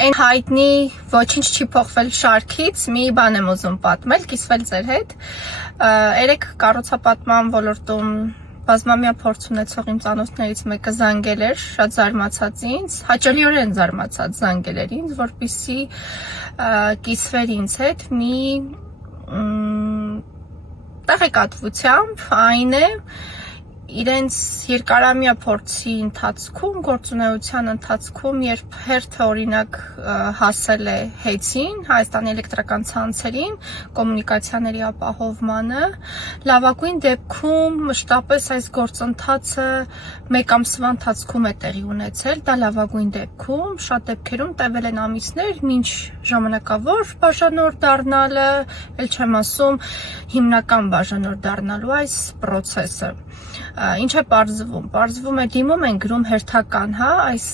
Այն հայտնի ոչինչ չի փոխվել շարքից մի բան եմ ուզում պատմել, կիսվել ձեր հետ։ Երեք կառուցապատման ոլորտում բազմամյա փորձ ունեցող իմ ծանոթներից մեկը զանգել էր, շատ զարմացած ինձ, հաճելիորեն զարմացած զանգել էր ինձ, որպեսզի կիսվեր ինձ հետ մի տեղեկատվությամբ, այն է իրենց երկարամյա փորձի ընթացքում, գործունեության ընթացքում, երբ հերթը օրինակ հասել է HEC-ին, Հայաստանի էլեկտրական ցանցերին, կոմունիկացիաների ապահովմանը, լավագույն դեպքում մշտապես այս գործընթացը մեկ ամսվա ընթացքում է տեղի ունեցել, դա լավագույն դեպքում, շատ դեպքերում տևել են ամիսներ, մինչ ժամանակավոր բաժանոր դառնալը, էլ չեմ ասում հիմնական բաժանոր դառնալու այս process-ը։ Ինչ է պարզվում։ Պարզվում է դիմում են գրում հերթական, այս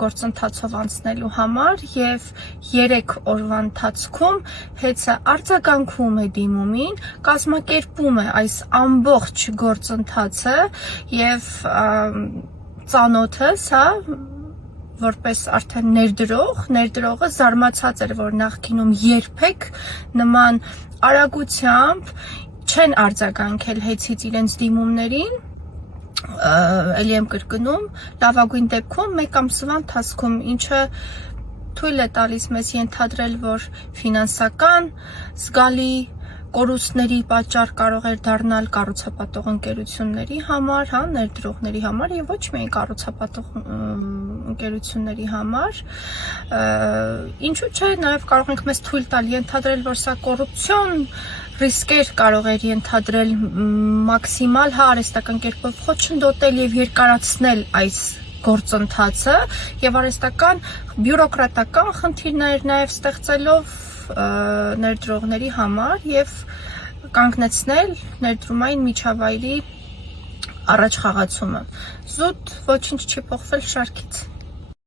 գործընթացով անցնելու համար եւ 3 օրվա ընթացքում HEC-ը արձագանքում է դիմումին, կազմակերպում է այս ամբողջ գործընթացը եւ ծանոթս, որպես արդեն ներդրողը զարմացած էր, որ նախկինում երբեք նման արագությամբ չեն արձագանքել HEC-ից իրենց դիմումներին, էլի եմ կրկնում, լավագույն դեպքում մեկ ամսվա ընթացքում, ինչը թույլ է տալիս մեզ ենթադրել, որ ֆինանսական զգալի կորուստների պատճառ կարող էր դառնալ կառուցապատող ընկերությունների համար, ներդրողների համար եւ ոչ միայն կառուցապատող ընկերությունների համար, ինչու՞ չէ, նաեւ կարող ենք մեզ թույլ տալ ենթադրել, որ սա կոռուպցիոն ռիսկեր կարող էր ենթադրել մաքսիմալ արհեստական կերպով խոչընդոտել եւ երկարացնել այս գործընթացը եւ արհեստական բյուրոկրատական խնդիրներ նաեւ ստեղծելով ներդրողների համար եւ կանգնեցնել ներդրումային միջավայրի առաջխաղացումը։ Զուտ ոչինչ չի փոխվել շարքից։